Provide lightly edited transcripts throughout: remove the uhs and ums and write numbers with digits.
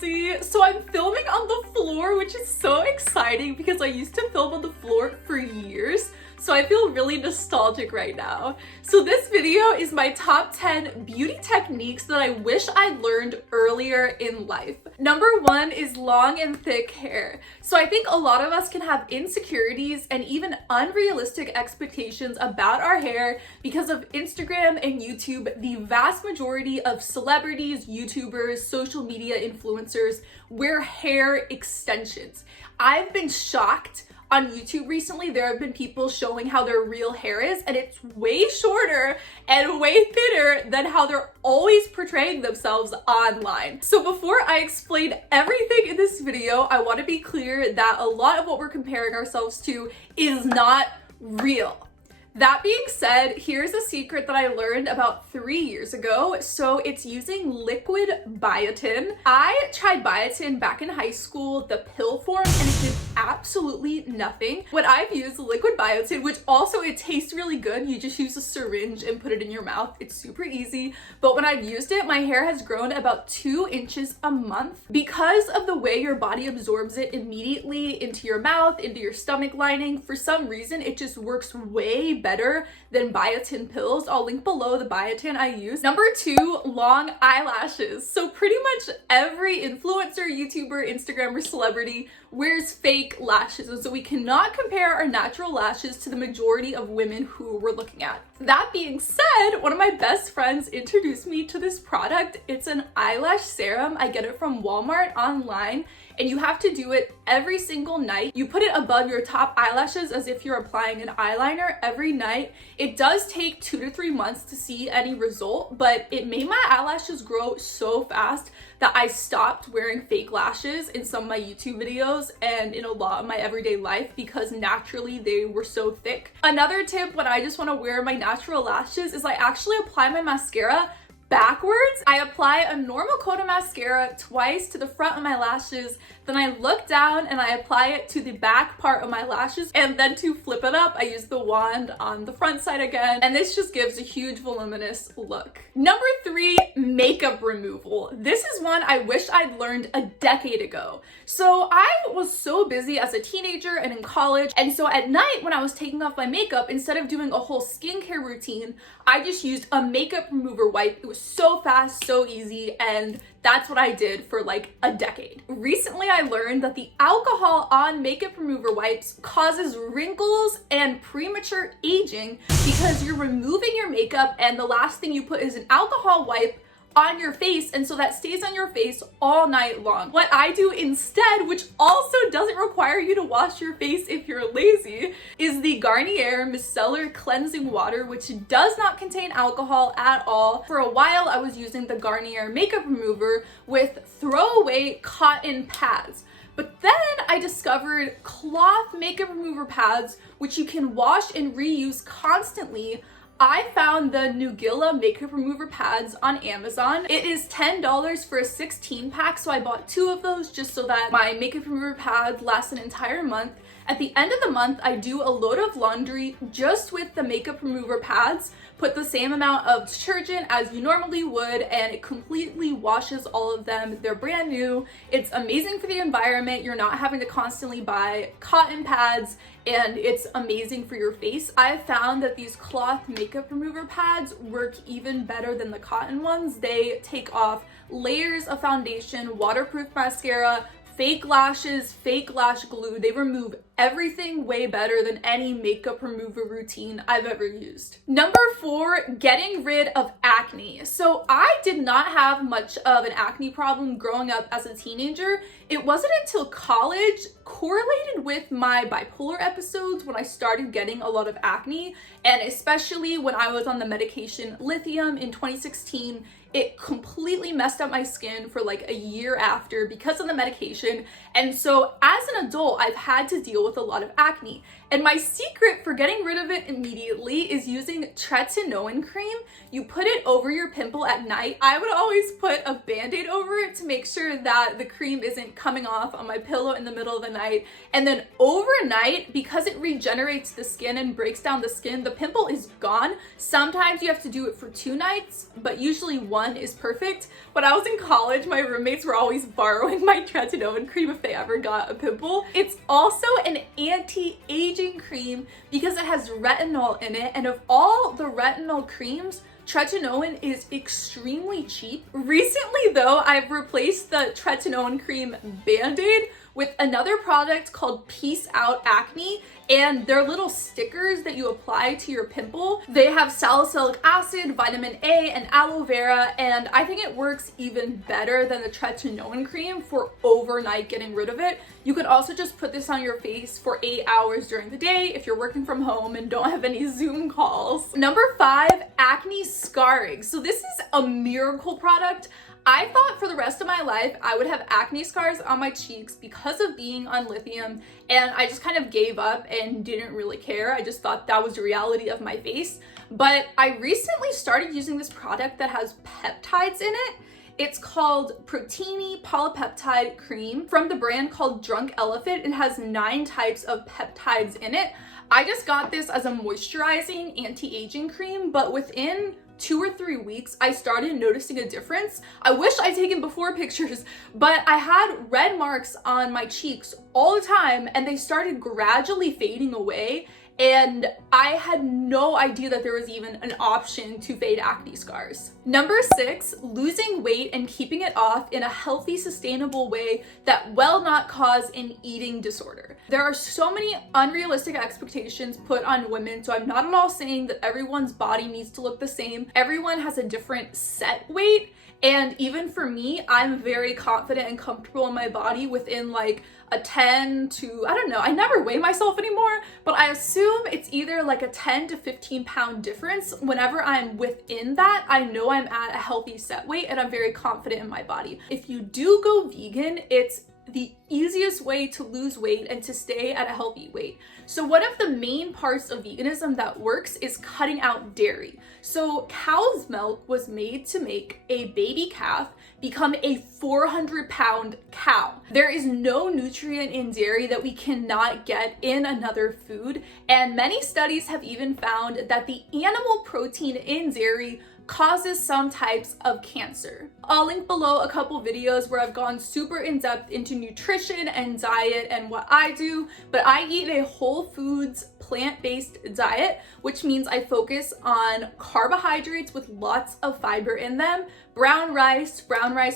Lizzie. So I'm filming on the floor, which is so exciting because I used to film on the floor for years. So I feel really nostalgic right now. So this video is my top 10 beauty techniques that I wish I learned earlier in life. Number 1 is long and thick hair. So I think a lot of us can have insecurities and even unrealistic expectations about our hair because of Instagram and YouTube. The vast majority of celebrities, YouTubers, social media influencers wear hair extensions. I've been shocked. On YouTube recently, there have been people showing how their real hair is, and it's way shorter and way thinner than how they're always portraying themselves online. So before I explain everything in this video, I want to be clear that a lot of what we're comparing ourselves to is not real. That being said, here's a secret that I learned about 3 years ago. So it's using liquid biotin. I tried biotin back in high school, the pill form, and it did absolutely nothing. When I've used liquid biotin, which also it tastes really good, you just use a syringe and put it in your mouth. It's super easy. But when I've used it, my hair has grown about 2 inches a month because of the way your body absorbs it immediately into your mouth, into your stomach lining. For some reason, it just works way better than biotin pills. I'll link below the biotin I use. Number 2, long eyelashes. So pretty much every influencer, YouTuber, Instagrammer, celebrity wears fake lashes, and so we cannot compare our natural lashes to the majority of women who we're looking at. That being said, one of my best friends introduced me to this product. It's an eyelash serum. I get it from Walmart online, and you have to do it every single night. You put it above your top eyelashes as if you're applying an eyeliner every night. It does take 2 to 3 months to see any result, but it made my eyelashes grow so fast that I stopped wearing fake lashes in some of my YouTube videos and in a lot of my everyday life because naturally they were so thick. Another tip when I just want to wear my natural lashes is I actually apply my mascara backwards. I apply a normal coat of mascara twice to the front of my lashes, then I look down and I apply it to the back part of my lashes, and then to flip it up, I use the wand on the front side again, and this just gives a huge voluminous look. Number 3, makeup removal. This is one I wish I'd learned a decade ago. So I was so busy as a teenager and in college, and so at night when I was taking off my makeup, instead of doing a whole skincare routine, I just used a makeup remover wipe. It was so fast, so easy, and that's what I did for like a decade. Recently, I learned that the alcohol on makeup remover wipes causes wrinkles and premature aging because you're removing your makeup and the last thing you put is an alcohol wipe on your face, and so that stays on your face all night long. What I do instead, which also doesn't require you to wash your face if you're lazy, is the Garnier micellar cleansing water, which does not contain alcohol at all. For a while, I was using the Garnier makeup remover with throwaway cotton pads. But then I discovered cloth makeup remover pads, which you can wash and reuse constantly. I found the Nugilla makeup remover pads on Amazon. It is $10 for a 16 pack, so I bought 2 of those just so that my makeup remover pads last an entire month. At the end of the month, I do a load of laundry just with the makeup remover pads, put the same amount of detergent as you normally would, and it completely washes all of them. They're brand new. It's amazing for the environment. You're not having to constantly buy cotton pads, and it's amazing for your face. I've found that these cloth makeup remover pads work even better than the cotton ones. They take off layers of foundation, waterproof mascara, fake lashes, fake lash glue. They remove everything way better than any makeup remover routine I've ever used. Number 4, getting rid of acne. So I did not have much of an acne problem growing up as a teenager. It wasn't until college, correlated with my bipolar episodes, when I started getting a lot of acne, and especially when I was on the medication lithium in 2016, it completely messed up my skin for like a year after because of the medication. And so as an adult, I've had to deal with a lot of acne. And my secret for getting rid of it immediately is using Tretinoin cream. You put it over your pimple at night. I would always put a band-aid over it to make sure that the cream isn't coming off on my pillow in the middle of the night. And then overnight, because it regenerates the skin and breaks down the skin, the pimple is gone. Sometimes you have to do it for 2 nights, but usually 1 is perfect. When I was in college, my roommates were always borrowing my Tretinoin cream if they ever got a pimple. It's also an anti-aging cream because it has retinol in it, and of all the retinol creams, Tretinoin is extremely cheap. Recently though, I've replaced the Tretinoin cream band-aid with another product called Out Acne, and they're little stickers that you apply to your pimple. They have salicylic acid, vitamin A, and aloe vera, and I think it works even better than the Tretinoin cream for overnight getting rid of it. You could also just put this on your face for 8 hours during the day if you're working from home and don't have any Zoom calls. Number 5, acne scarring. So this is a miracle product. I thought for the rest of my life I would have acne scars on my cheeks because of being on lithium, and I just kind of gave up and didn't really care. I just thought that was the reality of my face. But I recently started using this product that has peptides in it. It's called Protini Polypeptide Cream from the brand called Drunk Elephant. It has 9 types of peptides in it. I just got this as a moisturizing anti-aging cream, but within 2 or 3 weeks, I started noticing a difference. I wish I'd taken before pictures, but I had red marks on my cheeks all the time and they started gradually fading away. And I had no idea that there was even an option to fade acne scars. Number 6, losing weight and keeping it off in a healthy, sustainable way that will not cause an eating disorder. There are so many unrealistic expectations put on women, so I'm not at all saying that everyone's body needs to look the same. Everyone has a different set weight. And even for me, I'm very confident and comfortable in my body within like a 10 to, I don't know, I never weigh myself anymore, but I assume it's either like a 10 to 15 pound difference. Whenever I'm within that, I know I'm at a healthy set weight and I'm very confident in my body. If you do go vegan, it's the easiest way to lose weight and to stay at a healthy weight. So one of the main parts of veganism that works is cutting out dairy. So cow's milk was made to make a baby calf become a 400-pound cow. There is no nutrient in dairy that we cannot get in another food, and many studies have even found that the animal protein in dairy causes some types of cancer. I'll link below a couple videos where I've gone super in depth into nutrition and diet and what I do, but I eat a whole foods plant-based diet, which means I focus on carbohydrates with lots of fiber in them, brown rice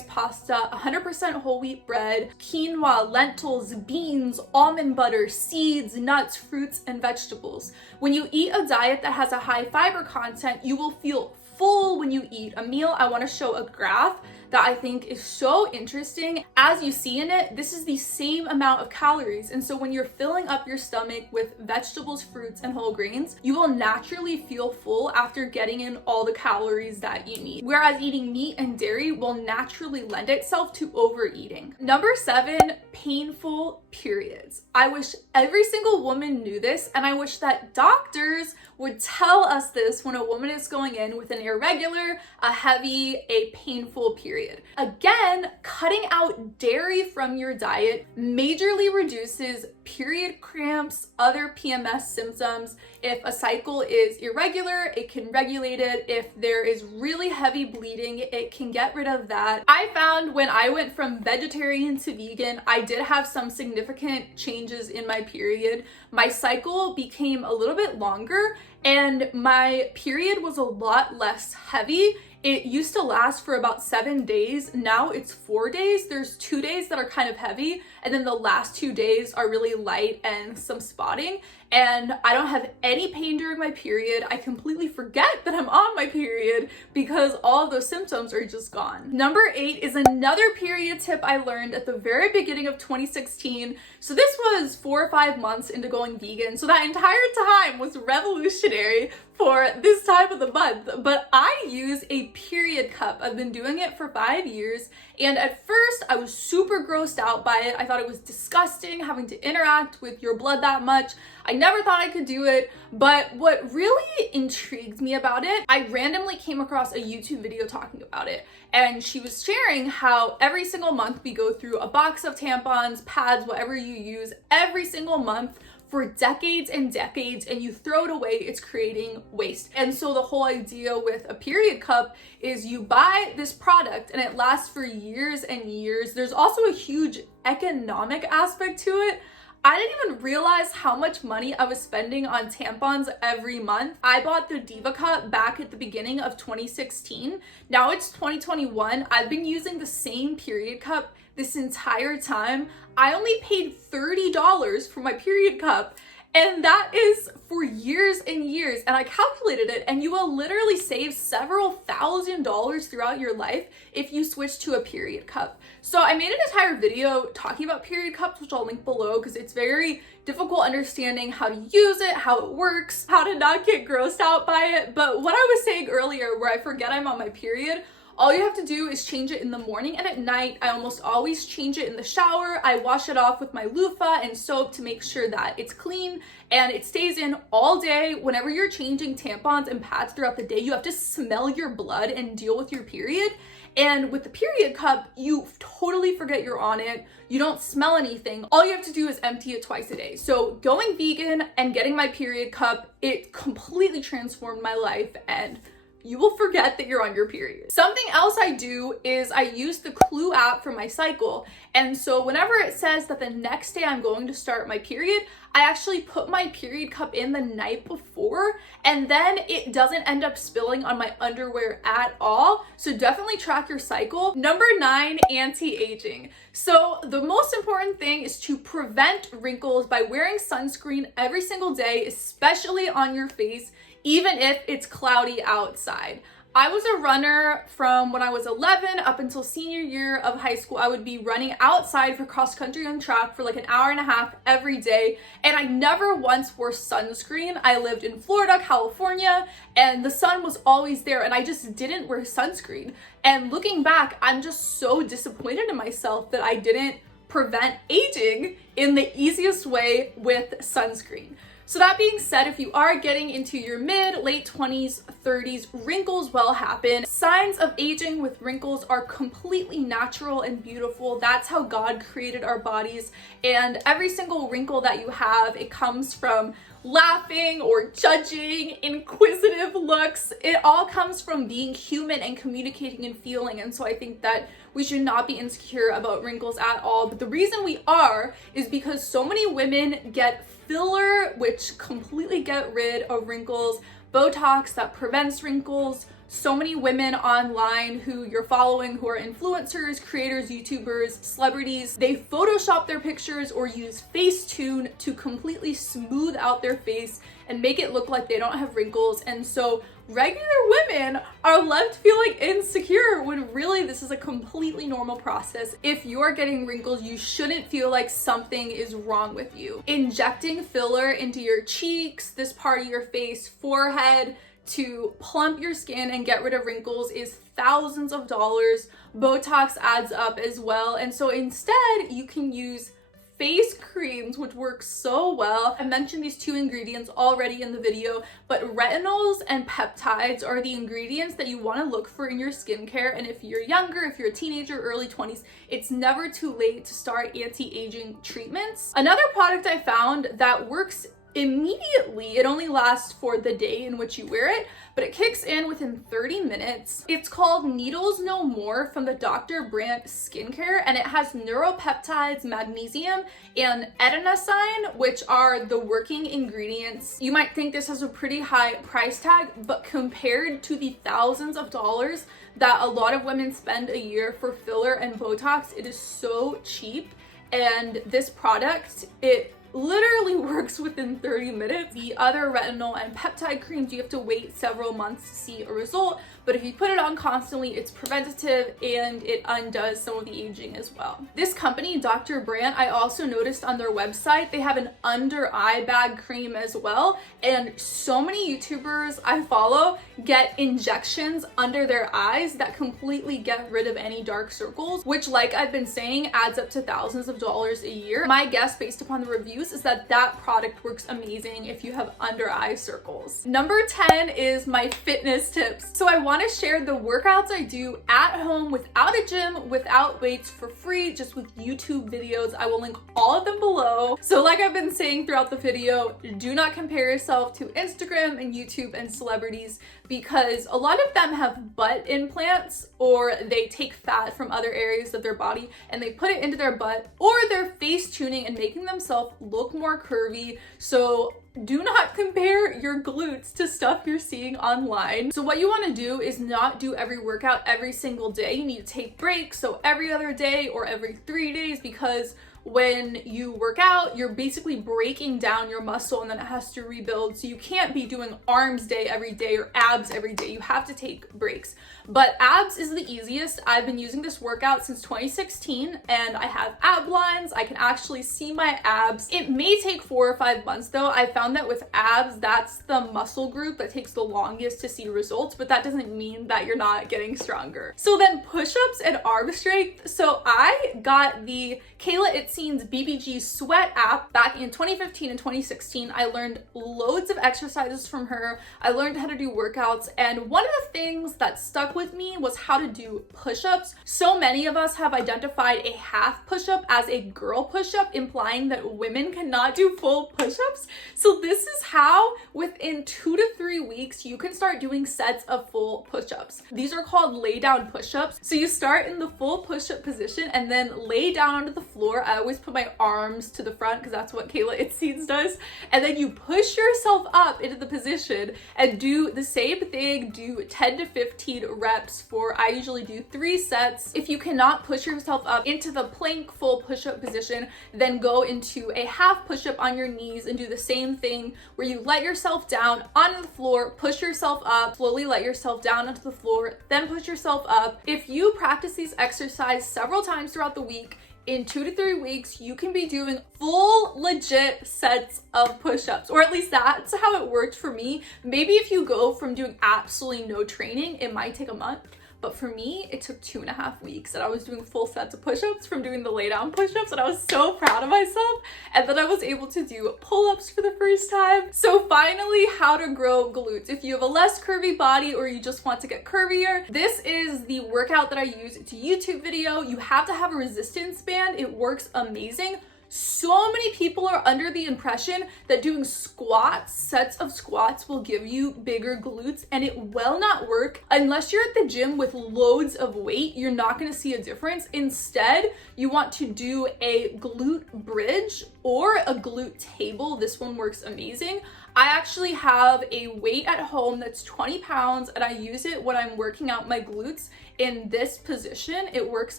pasta, 100% whole wheat bread, quinoa, lentils, beans, almond butter, seeds, nuts, fruits, and vegetables. When you eat a diet that has a high fiber content, you will feel full when you eat a meal. I want to show a graph that I think is so interesting. As you see in it, this is the same amount of calories. And so when you're filling up your stomach with vegetables, fruits, and whole grains, you will naturally feel full after getting in all the calories that you need. Whereas eating meat and dairy will naturally lend itself to overeating. Number 7, painful periods. I wish every single woman knew this, and I wish that doctors would tell us this when a woman is going in with an irregular, a heavy, a painful period. Again, cutting out dairy from your diet majorly reduces period cramps, other PMS symptoms. If a cycle is irregular, it can regulate it. If there is really heavy bleeding, it can get rid of that. I found when I went from vegetarian to vegan, I did have some significant changes in my period. My cycle became a little bit longer and my period was a lot less heavy. It used to last for about 7 days. Now it's 4 days. There's 2 days that are kind of heavy, and then the last 2 days are really light and some spotting. And I don't have any pain during my period. I completely forget that I'm on my period because all of those symptoms are just gone. Number 8 is another period tip I learned at the very beginning of 2016. So this was 4 or 5 months into going vegan. So that entire time was revolutionary for this time of the month. But I use a period cup. I've been doing it for 5 years. And at first I was super grossed out by it. I thought it was disgusting having to interact with your blood that much. I never thought I could do it, but what really intrigued me about it, I randomly came across a YouTube video talking about it, and she was sharing how every single month we go through a box of tampons, pads, whatever you use, every single month for decades and decades, and you throw it away, it's creating waste. And so the whole idea with a period cup is you buy this product and it lasts for years and years. There's also a huge economic aspect to it. I didn't even realize how much money I was spending on tampons every month. I bought the Diva Cup back at the beginning of 2016. Now it's 2021. I've been using the same period cup this entire time. I only paid $30 for my period cup, and that is for years and years. And I calculated it, and you will literally save several $1,000s throughout your life if you switch to a period cup. So I made an entire video talking about period cups, which I'll link below, because it's very difficult understanding how to use it, how it works, how to not get grossed out by it. But what I was saying earlier, where I forget I'm on my period, all you have to do is change it in the morning and at night. I almost always change it in the shower. I wash it off with my loofah and soap to make sure that it's clean and it stays in all day. Whenever you're changing tampons and pads throughout the day, you have to smell your blood and deal with your period. And with the period cup, you totally forget you're on it. You don't smell anything. All you have to do is empty it twice a day. So going vegan and getting my period cup, it completely transformed my life, and you will forget that you're on your period. Something else I do is I use the Clue app for my cycle. And so whenever it says that the next day I'm going to start my period, I actually put my period cup in the night before, and then it doesn't end up spilling on my underwear at all. So definitely track your cycle. Number 9, anti-aging. So the most important thing is to prevent wrinkles by wearing sunscreen every single day, especially on your face, even if it's cloudy outside. I was a runner from when I was 11 up until senior year of high school. I would be running outside for cross country and track for like an hour and a half every day, and I never once wore sunscreen. I lived in Florida, California, and the sun was always there, and I just didn't wear sunscreen. And looking back, I'm just so disappointed in myself that I didn't prevent aging in the easiest way with sunscreen. So that being said, if you are getting into your late 20s, 30s, wrinkles will happen. Signs of aging with wrinkles are completely natural and beautiful. That's how God created our bodies. And every single wrinkle that you have, it comes from laughing or judging, inquisitive looks. It all comes from being human and communicating and feeling. And so I think that we should not be insecure about wrinkles at all. But the reason we are is because so many women get filler, which completely get rid of wrinkles, Botox that prevents wrinkles. So many women online who you're following who are influencers, creators, YouTubers, celebrities, they Photoshop their pictures or use Facetune to completely smooth out their face and make it look like they don't have wrinkles. And so regular women are left feeling insecure when really this is a completely normal process. If you're getting wrinkles, you shouldn't feel like something is wrong with you. Injecting filler into your cheeks, this part of your face, forehead, to plump your skin and get rid of wrinkles is thousands of dollars. Botox adds up as well. And so instead you can use face creams, which work so well. I mentioned these 2 ingredients already in the video, but retinols and peptides are the ingredients that you want to look for in your skincare. And if you're younger, if you're a teenager, early 20s, it's never too late to start anti-aging treatments. Another product I found that works immediately, it only lasts for the day in which you wear it, but it kicks in within 30 minutes. It's called Needles No More from the Dr. Brandt skincare, and it has neuropeptides, magnesium, and adenosine, which are the working ingredients. You might think this has a pretty high price tag, but compared to the thousands of dollars that a lot of women spend a year for filler and Botox, it is so cheap. And this product, it literally works within 30 minutes. The other retinol and peptide creams, you have to wait several months to see a result, but if you put it on constantly, it's preventative and it undoes some of the aging as well. This company, Dr. Brandt, I also noticed on their website, they have an under eye bag cream as well, and so many YouTubers I follow get injections under their eyes that completely get rid of any dark circles, which, like I've been saying, adds up to thousands of dollars a year. My guess, based upon the reviews, news is that that product works amazing if you have under eye circles. Number 10 is my fitness tips. So I want to share the workouts I do at home without a gym, without weights, for free, just with YouTube videos. I will link all of them below. So like I've been saying throughout the video, do not compare yourself to Instagram and YouTube and celebrities, because a lot of them have butt implants, or they take fat from other areas of their body and they put it into their butt, or they're face tuning and making themselves look more curvy. So do not compare your glutes to stuff you're seeing online. So what you want to do is not do every workout every single day. You need to take breaks, so every other day or every 3 days, because when you work out, you're basically breaking down your muscle and then it has to rebuild. So you can't be doing arms day every day or abs every day. You have to take breaks. But abs is the easiest. I've been using this workout since 2016 and I have ab lines. I can actually see my abs. It may take 4 or 5 months though. I found that with abs, that's the muscle group that takes the longest to see results, but that doesn't mean that you're not getting stronger. So then push-ups and arm strength. So I got the KAYLA ITSINES BBG Sweat app back in 2015 and 2016. I learned loads of exercises from her. I learned how to do workouts, and one of the things that stuck with me was how to do push-ups. So many of us have identified a half push-up as a girl push-up, implying that women cannot do full push-ups. So this is how within 2 to 3 weeks you can start doing sets of full push-ups. These are called lay down push-ups. So you start in the full push-up position and then lay down onto the floor. I always put my arms to the front because that's what KAYLA ITSINES does. And then you push yourself up into the position and do the same thing. Do 10 to 15 reps for, I usually do 3 sets. If you cannot push yourself up into the plank full push-up position, then go into a half push-up on your knees and do the same thing where you let yourself down onto the floor, push yourself up, slowly let yourself down onto the floor, then push yourself up. If you practice these exercises several times throughout the week, in 2 to 3 weeks, you can be doing full legit sets of push-ups, or at least that's how it worked for me. Maybe if you go from doing absolutely no training, it might take a month. But for me, it took 2.5 weeks, and I was doing full sets of push-ups from doing the lay down push-ups, and I was so proud of myself. And then I was able to do pull-ups for the first time. So finally, how to grow glutes. If you have a less curvy body or you just want to get curvier, this is the workout that I use. It's a YouTube video. You have to have a resistance band. It works amazing. So many people are under the impression that doing squats, sets of squats, will give you bigger glutes, and it will not work. Unless you're at the gym with loads of weight, you're not going to see a difference. Instead, you want to do a glute bridge or a glute table. This one works amazing. I actually have a weight at home that's 20 pounds and I use it when I'm working out my glutes in this position. It works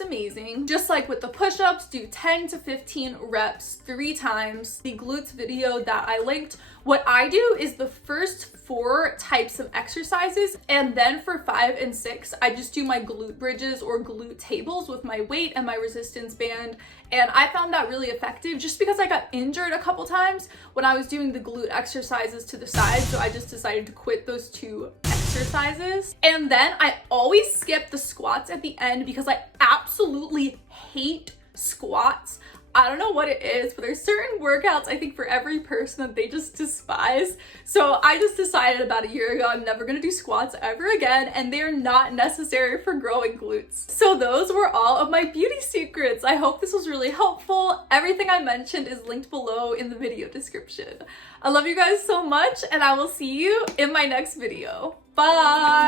amazing. Just like with the push-ups, do 10 to 15 reps 3 times. The glutes video that I linked, what I do is the first 4 types of exercises, and then for 5 and 6, I just do my glute bridges or glute tables with my weight and my resistance band. And I found that really effective just because I got injured a couple times when I was doing the glute exercises to the side. So I just decided to quit those 2 exercises. And then I always skip the squats at the end because I absolutely hate squats. I don't know what it is, but there's certain workouts I think for every person that they just despise. So I just decided about a year ago I'm never gonna do squats ever again, and they're not necessary for growing glutes. So those were all of my beauty secrets. I hope this was really helpful. Everything I mentioned is linked below in the video description. I love you guys so much, and I will see you in my next video. Bye!